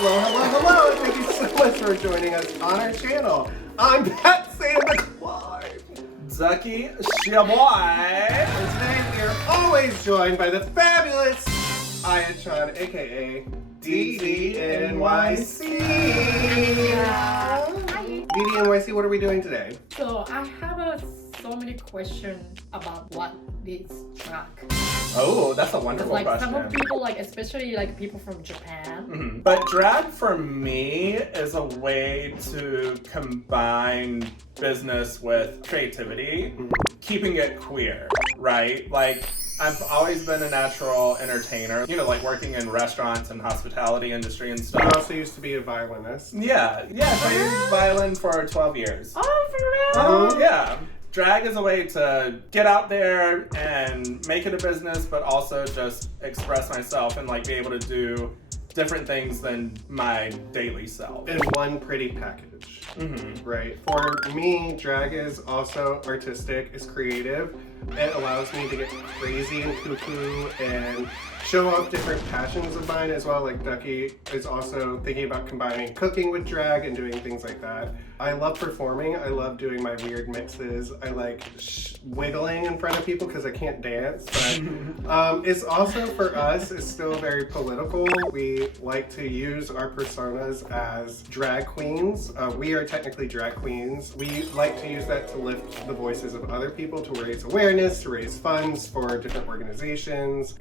Hello, hello, hello. Thank you so much for joining us on our channel. I'm Patsy the ducky.sheaboi. And today we are always joined by the fabulous Ayachan, a.k.a. DDNYC. DDNYC, what are we doing today? So I have so many questions about what is drag. Oh, that's a wonderful question. Some of people, especially people from Japan. Mm-hmm. But drag for me is a way to combine business with creativity, keeping it queer, right? I've always been a natural entertainer, working in restaurants and hospitality industry and stuff. You also used to be a violinist. Yeah, I used violin for 12 years. Oh, for real? Yeah. Drag is a way to get out there and make it a business, but also just express myself and be able to do different things than my daily self. In one pretty package, right? For me, drag is also artistic, it's creative. It allows me to get crazy and cuckoo and show off different passions of mine as well. Like Ducky is also thinking about combining cooking with drag and doing things like that. I love performing. I love doing my weird mixes. I like wiggling in front of people because I can't dance. But it's also for us, it's still very political. We like to use our personas as drag queens. We are technically drag queens. We like to use that to lift the voices of other people, to raise awareness, to raise funds for different organizations.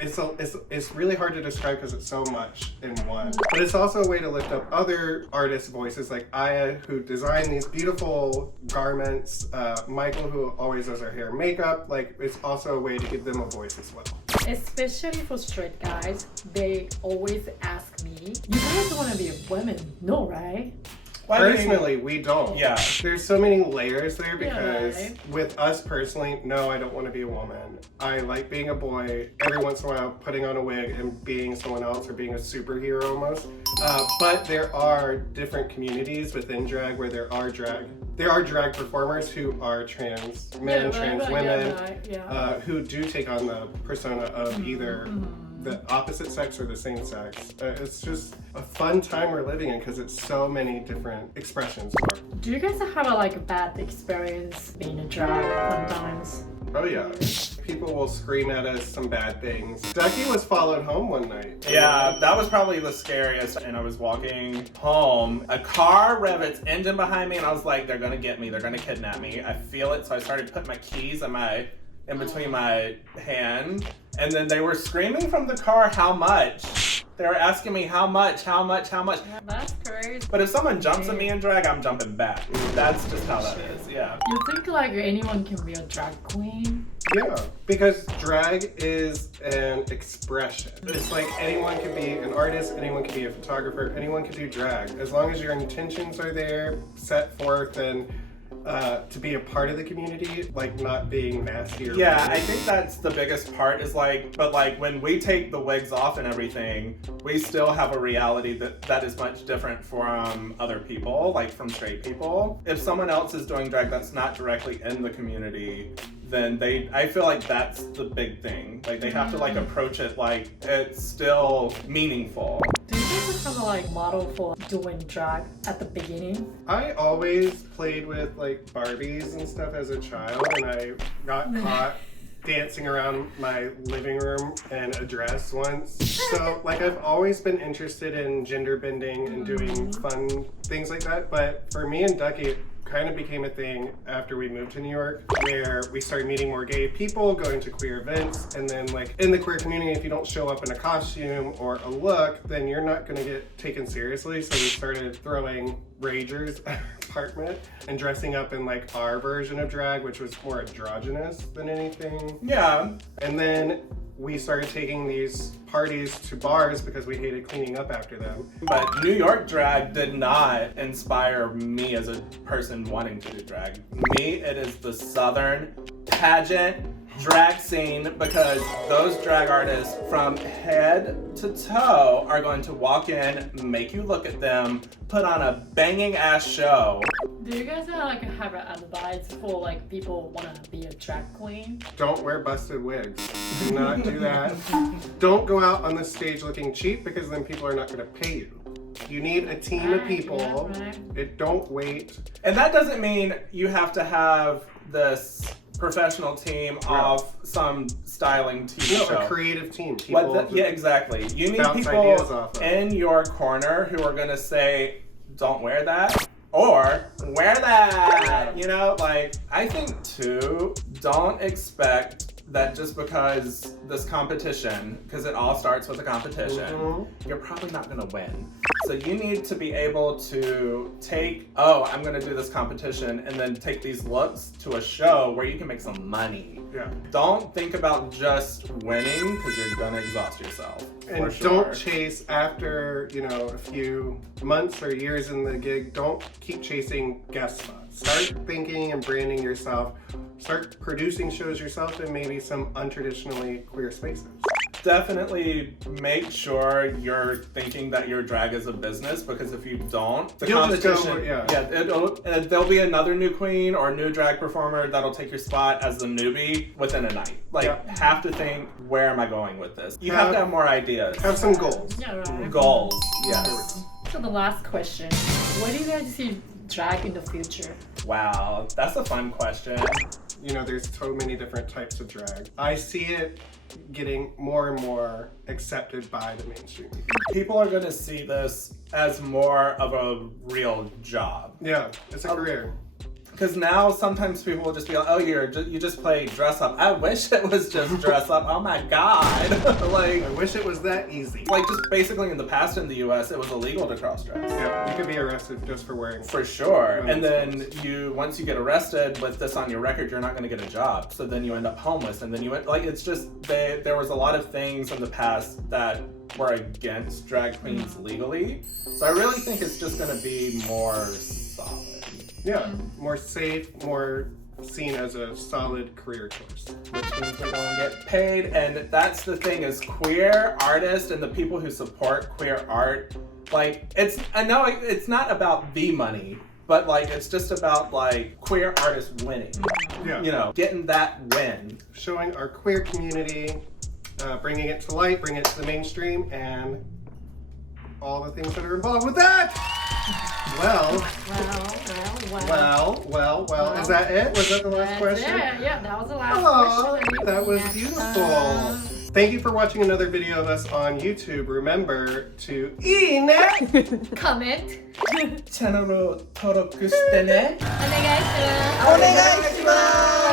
It's really hard to describe because it's so much in one. But it's also a way to lift up other artists' voices like Aya, who designed these beautiful garments, Michael, who always does our hair and makeup. It's also a way to give them a voice as well. Especially for straight guys, they always ask me, you guys want to be a woman? No, right? Personally, we don't. Yeah. There's so many layers there because with us personally, no, I don't want to be a woman. I like being a boy, every once in a while putting on a wig and being someone else or being a superhero almost. But there are different communities within drag where there are drag performers who are trans men and trans women who do take on the persona of either the opposite sex or the same sex. It's just a fun time we're living in because it's so many different expressions for it. Do you guys have a bad experience being a drag sometimes? Oh yeah. People will scream at us some bad things. Ducky was followed home one night. Yeah, that was probably the scariest. And I was walking home. A car revved its engine behind me and I was like, they're gonna get me, they're gonna kidnap me. I feel it, so I started putting my keys in between my hand. And then they were screaming from the car, how much? They were asking me how much? That's crazy. But if someone jumps at me in drag, I'm jumping back. That's just how that is, yeah. You think anyone can be a drag queen? Yeah, because drag is an expression. It's anyone can be an artist, anyone can be a photographer, anyone can do drag. As long as your intentions are there, set forth, and to be a part of the community, not being nasty or yeah, rude. I think that's the biggest part is but when we take the wigs off and everything, we still have a reality that is much different from other people, from straight people. If someone else is doing drag that's not directly in the community, then I feel that's the big thing. They have to approach it it's still meaningful. Do you guys have a model for doing drag at the beginning? I always played with Barbies and stuff as a child, and I got caught dancing around my living room in a dress once. So I've always been interested in gender bending and doing fun things like that. But for me and Ducky, it kind of became a thing after we moved to New York, where we started meeting more gay people, going to queer events, and then in the queer community, if you don't show up in a costume or a look, then you're not going to get taken seriously. So we started throwing ragers at our apartment and dressing up in our version of drag, which was more androgynous than anything. Yeah. And then we started taking these parties to bars because we hated cleaning up after them. But New York drag did not inspire me as a person wanting to do drag. Me, it is the Southern pageant drag scene, because those drag artists from head to toe are going to walk in, make you look at them, put on a banging ass show. Do you guys have an advice for people want to be a drag queen? Don't wear busted wigs. Do not do that. Don't go out on the stage looking cheap, because then people are not going to pay you. You need a team of Right, people. yeah, right. It don't wait. And that doesn't mean you have to have this professional team off some styling TV show. A creative team. People Yeah, exactly. You need bounce people ideas off of. in your corner who are gonna say, "Don't wear that," or "Wear that." You know, like I think too. Don't expect that just because this competition, because it all starts with a competition, you're probably not gonna win. So you need to be able to take, I'm gonna do this competition, and then take these looks to a show where you can make some money. Yeah. Don't think about just winning, because you're gonna exhaust yourself. And for sure. don't chase after, a few months or years in the gig. Don't keep chasing guest spots. Start thinking and branding yourself. Start producing shows yourself in maybe some untraditionally queer spaces. Definitely make sure you're thinking that your drag is a business, because if you don't, the You'll just go, competition, there'll be another new queen or new drag performer that'll take your spot as the newbie within a night. Have to think, where am I going with this? You have to have more ideas. Have some goals. Yeah, right. Goals, yes. So the last question. What do you guys see drag in the future? Wow, that's a fun question. There's so many different types of drag. I see it getting more and more accepted by the mainstream. People are gonna see this as more of a real job. Yeah, it's a career. Because now sometimes people will just be like, "Oh, you just play dress up." I wish it was just dress up. Oh my god! I wish it was that easy. Just basically in the past in the U.S. it was illegal to cross dress. Yeah, you could be arrested just for wearing. For sure. And then once you get arrested with this on your record, you're not going to get a job. So then you end up homeless, and then it's just there was a lot of things in the past that were against drag queens legally. So I really think it's just going to be more solid. Yeah, more safe, more seen as a solid career choice. Which means we're gonna get paid, and that's the thing is queer artists and the people who support queer art, I know it's not about the money, but it's just about queer artists winning. Yeah. Getting that win. Showing our queer community, bringing it to light, bringing it to the mainstream, and all the things that are involved with that. Well. Is that it? Was that the last question? Yeah, that was the last question. That was beautiful. Thank you for watching another video of us on YouTube. Remember to comment. 채널을登録してね. お願いします。